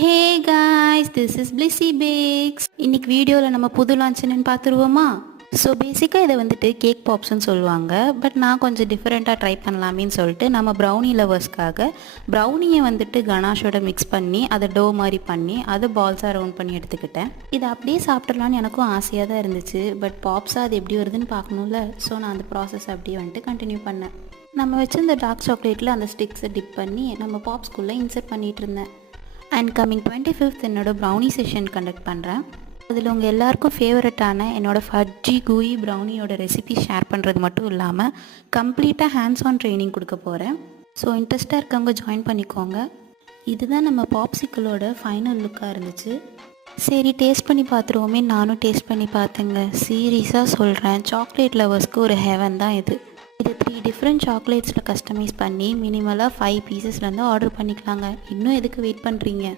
Hey guys, this is Blissy bags. இன்னைக்கு வீடியோவில் நம்ம புது லான்ச் என்னன்னு பார்த்துருவோமா? ஸோ பேசிக்காக இதை வந்துட்டு கேக் பாப்ஸ்ன்னு சொல்லுவாங்க. பட் நான் கொஞ்சம் டிஃப்ரெண்ட்டாக ட்ரை பண்ணலாமேன்னு சொல்லிட்டு நம்ம ப்ரௌனி லவர்ஸ்க்காக ப்ரௌனியை வந்துட்டு கனாஷோட மிக்ஸ் பண்ணி அதை டோ மாதிரி பண்ணி அதை பால்ஸாக ரவுண்ட் பண்ணி எடுத்துக்கிட்டேன். இதை அப்படியே சாப்பிட்றலான்னு எனக்கும் ஆசையாக தான் இருந்துச்சு. பட் பாப்ஸாக அது எப்படி வருதுன்னு பார்க்கணும்ல. ஸோ நான் அந்த ப்ராசஸ் அப்படியே வந்துட்டு கண்டினியூ பண்ணேன். நம்ம வச்சு இந்த டார்க் சாக்லேட்டில் அந்த ஸ்டிக்ஸை டிப் பண்ணி நம்ம பாப்ஸ்குள்ளே இன்சர்ட் பண்ணிகிட்டு இருந்தேன். அண்ட் கம்மிங் 25th என்னோட ப்ரௌனி செஷன் கண்டக்ட் பண்ணுறேன். அதில் உங்கள் எல்லாருக்கும் ஃபேவரட்டான என்னோடய ஃபட்ஜி கூயி ப்ரௌனியோட ரெசிபி ஷேர் பண்ணுறது மட்டும் இல்லாமல் கம்ப்ளீட்டாக ஹேண்ட்ஸ் ஆன் ட்ரைனிங் கொடுக்க போகிறேன். ஸோ இன்ட்ரெஸ்ட்டாக இருக்கவங்க ஜாயின் பண்ணிக்கோங்க. இதுதான் நம்ம பாப்சிக்கிளோட ஃபைனல் லுக்காக இருந்துச்சு. சரி, டேஸ்ட் பண்ணி பார்த்துருவோமே. நானும் டேஸ்ட் பண்ணி பார்த்தேங்க. சீரியஸாக சொல்கிறேன், சாக்லேட் லவர்ஸ்க்கு ஒரு ஹெவன் தான் இது. இதை 3 டிஃப்ரெண்ட் சாக்லேட்ஸில் கஸ்டமைஸ் பண்ணி மினிமலாக 5 பீசஸ்லேருந்து ஆர்டர் பண்ணிக்கலாங்க. இன்னும் எதுக்கு வெயிட் பண்ணுறீங்க?